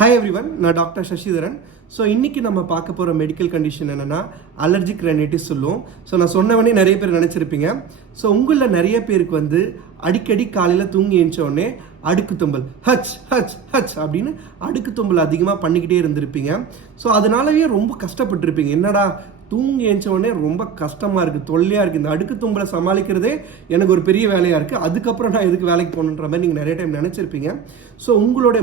Hi everyone, நான் doctor Sasitharan. So இன்றைக்கி நம்ம பார்க்க போகிற மெடிக்கல் கண்டிஷன் என்னென்னா அலர்ஜிக் ரெனைட்டிஸ் சொல்லுவோம். ஸோ நான் சொன்னவனே நிறைய பேர் நினச்சிருப்பீங்க. ஸோ உங்களில் நிறைய பேருக்கு அடிக்கடி காலையில் தூங்கி எழுந்தோடனே அடுக்கு தும்பல் ஹச் ஹச் ஹச் அப்படின்னு அடுக்கு தும்பல் அதிகமாக பண்ணிக்கிட்டே இருந்திருப்பீங்க. ஸோ அதனாலவே ரொம்ப கஷ்டப்பட்டுருப்பீங்க. என்னடா தூங்கி எழுந்தோடனே ரொம்ப கஷ்டமாக இருக்குது, தொல்லையாக இருக்குது, இந்த அடுக்கு தும்பலை சமாளிக்கிறதே எனக்கு ஒரு பெரிய வேலையாக இருக்குது, அதுக்கப்புறம் நான் எதுக்கு வேலைக்கு போகணுன்ற மாதிரி நீங்கள் நிறைய டைம் நினச்சிருப்பீங்க. ஸோ உங்களுடைய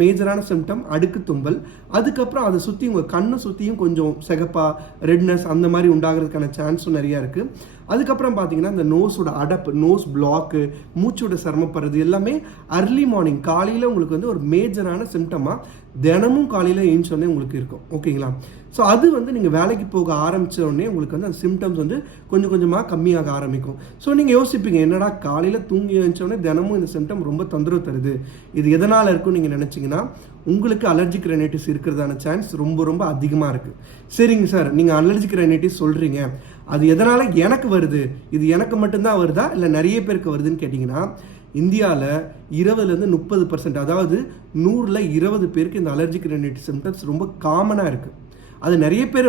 மேஜரான சிம்டம் அடுக்கு தும்பல். அதுக்கப்புறம் அதை சுற்றி உங்கள் கண்ணை சுற்றியும் கொஞ்சம் சிகப்பாக ரெட்னஸ் அந்த மாதிரி உண்டாகிறதுக்கான சான்ஸும் நிறையா இருக்குது. அதுக்கப்புறம் பார்த்தீங்கன்னா இந்த நோஸோட அடப்பு, நோஸ் பிளாக்கு, மூச்சோட சிரமப்படுறது எல்லாமே அர்லி மார்னிங் காலையில் உங்களுக்கு ஒரு மேஜரான சிம்டமாக தினமும் காலையில் எழுந்தோடனே உங்களுக்கு இருக்கும். ஓகேங்களா? ஸோ அது நீங்கள் வேலைக்கு போக ஆரம்பித்தோடனே உங்களுக்கு அந்த சிம்டம்ஸ் கொஞ்சம் கொஞ்சமாக கம்மியாக ஆரம்பிக்கும். ஸோ நீங்கள் யோசிப்பீங்க, என்னடா காலையில் தூங்கி எழுந்தோடனே தினமும் இந்த சிம்டம் ரொம்ப தொந்தரவு தருது, இது எதனால் இருக்குன்னு நீங்கள் நினச்சிங்கன்னா உங்களுக்கு அலர்ஜிக் ரெனைட்டிஸ் இருக்கிறதான சான்ஸ் ரொம்ப ரொம்ப அதிகமாக இருக்குது. சரிங்க சார், நீங்கள் அலர்ஜிக் ரெனைட்டிஸ் சொல்கிறீங்க, அது எதனால் எனக்கு வருது, இது எனக்கு மட்டும்தான் வருதா இல்லை நிறைய பேருக்கு வருதுன்னு கேட்டிங்கன்னா, இந்தியாவில் 20-30%, அதாவது 100ல் 20 பேருக்கு இந்த அலர்ஜிக் ரெனைட்டிஸ் சிம்டம்ஸ் ரொம்ப காமனாக இருக்குது. அது நிறைய பேர்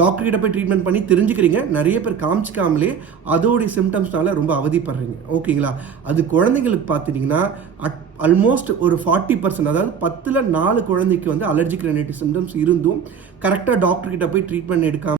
டாக்டர்கிட்ட போய் ட்ரீட்மெண்ட் பண்ணி தெரிஞ்சுக்கிறீங்க, நிறைய பேர் காமிச்சிக்காமலே அதோடைய சிம்டம்ஸ்னால ரொம்ப அவதிப்படுறீங்க. ஓகேங்களா? அது குழந்தைங்களுக்கு பார்த்துட்டிங்கன்னா ஆல்மோஸ்ட் ஒரு 40%, அதாவது 10ல் 4 குழந்தைக்கு அலர்ஜிக் ரெனைட்டிஸ் சிம்டம்ஸ் இருந்தும் கரெக்டாக டாக்டர்கிட்ட போய் ட்ரீட்மெண்ட் எடுக்காமல்